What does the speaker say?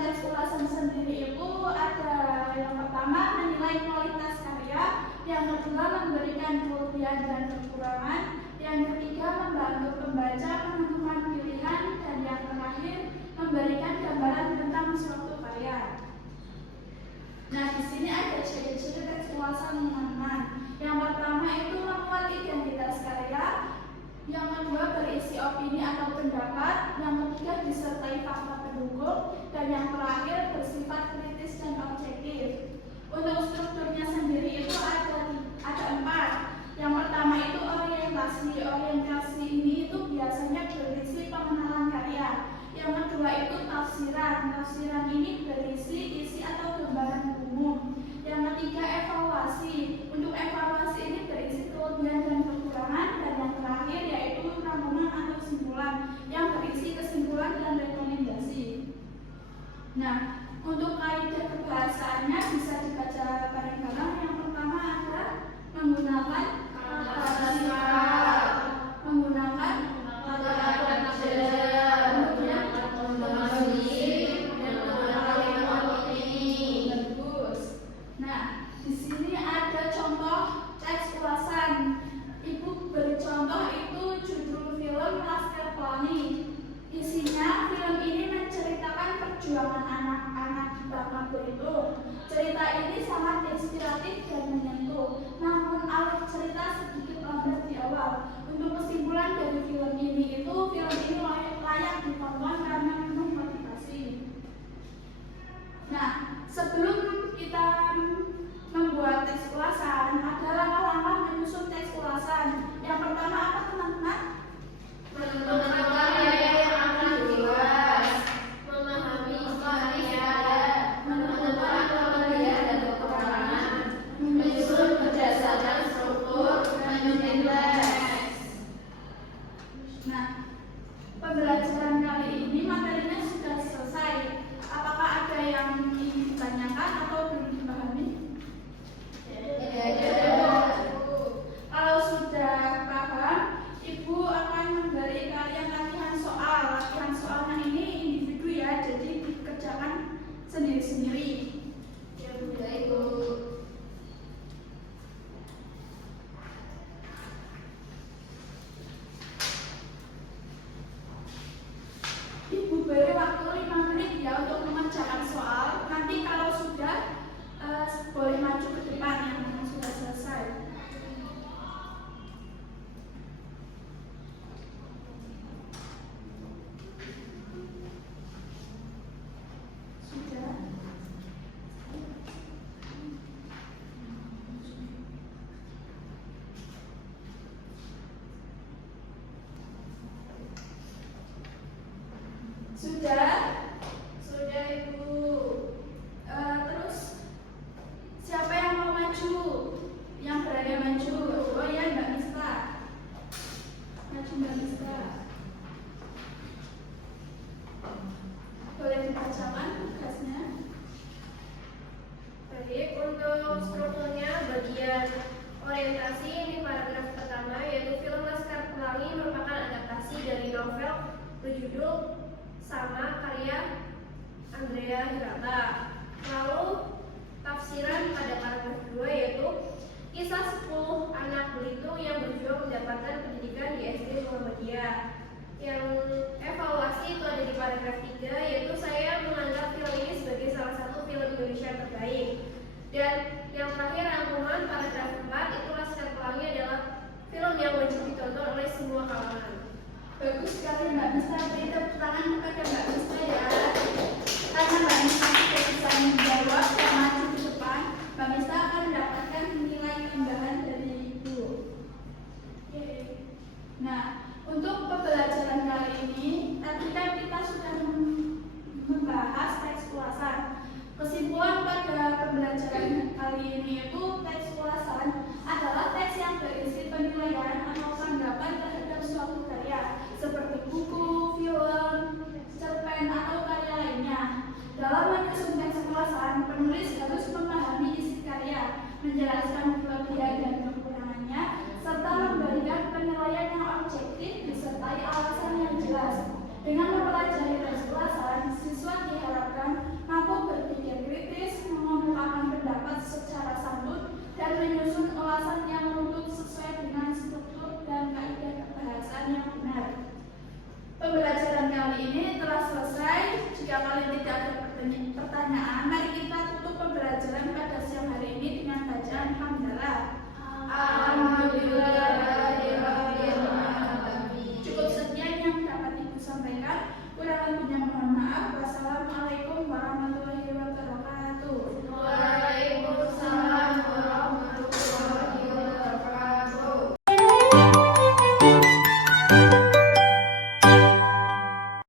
tes ulasan sendiri itu ada yang pertama menilai kualitas karya, yang kedua memberikan kelebihan dan kekurangan, yang ketiga membantu pembaca menentukan pilihan, dan yang terakhir memberikan gambaran tentang suatu karya. Nah, di sini ada ciri-ciri tes ulasan teman-teman. Yang pertama itu memuat identitas karya, yang kedua berisi opini atau pendapat, yang ketiga disertai fakta pendukung, dan yang terakhir bersifat kritis dan objektif. Untuk strukturnya sendiri itu ada 4. Yang pertama itu orientasi. Orientasi ini itu biasanya berisi pengenalan karya. Yang kedua itu tafsiran. Tafsiran ini berisi isi atau gambaran umum. Yang ketiga evaluasi. Untuk evaluasi ini berisi kelebihan dan kekurangan, dan yang terakhir yaitu rangkuman atau kesimpulan yang berisi kesimpulan dan rekomendasi. Nah, untuk kaidah kebahasaannya bisa dibaca bareng-bareng. Yang pertama ada menggunakan kata sifat, menggunakan kata kerja, kemudian bagus. Nah, di sini ada contoh teks ulasan. Ibu beri contoh itu judul film Laskar Pelangi. Isinya film ini menceritakan perjuangan anak-anak di Bangka Belitung. Cerita ini sangat inspiratif dan menyentuh. Namun alur cerita sedikit lambat di awal. Untuk kesimpulan dari film ini itu film ini layak ditonton karena penuh motivasi. Nah, sebelum kita membuat teks ulasan, ada langkah-langkah menyusun teks ulasan. Yang pertama apa teman-teman? Menentukan karya yang akan diulas, memahami karya, menentukan kelebihan dan kekurangan, menyusun berdasarkan struktur, menyusun teks. Nah, pembelajaran kali ini materinya sudah selesai. Apakah ada yang ingin ditanyakan atau belum dipahami? Kalau sudah paham, Ibu akan memberi kalian latihan soal. Latihan soalnya ini individu ya, jadi dikerjakan sendiri-sendiri. Ya, Ibu. Ibu beri waktu 5 menit ya untuk mengerjakan soal. Nanti kalau sudah boleh maju ke depan yang sudah selesai. Sudah. Sudah? Sudah, Ibu. Terus siapa yang mau maju? Yang berani maju? Oh ya, Mbak Mista. Maju Mbak Mista. Boleh dibacakan tugasnya? Baik, untuk strukturnya bagian orientasi ini paragraf pertama yaitu film Laskar Pelangi merupakan adaptasi dari novel berjudul sama karya Andrea Hirata. Lalu tafsiran pada paragraf kedua yaitu kisah 10 anak Belitung yang berjuang mendapatkan pendidikan di SD Muhammadiyah. Yang evaluasi itu ada di paragraf 3 yaitu saya menganggap film ini sebagai salah satu film Indonesia terbaik. Dan yang terakhir rangkuman paragraf 4 itu Laskar Pelangi adalah film yang wajib ditonton oleh semua kalangan. Bagus sekali Mbak Mista, beri tepuk tangan kepada Mbak Mista ya. Karena Mbak Mista sudah bisa menjawab dan maju ke depan, Mbak Mista akan mendapatkan nilai tambahan dari Ibu. Nah, untuk pembelajaran kali ini, tadi kan kita sudah membahas teks ulasan. Kesimpulan pada pembelajaran kali ini itu teks ulasan adalah teks yang berisi penilaian atau tanggapan terhadap suatu karya seperti buku, film, cerpen atau karya lainnya. Dalam menyusun teks ulasan, penulis harus memahami isi karya, menjelaskan kelebihan dan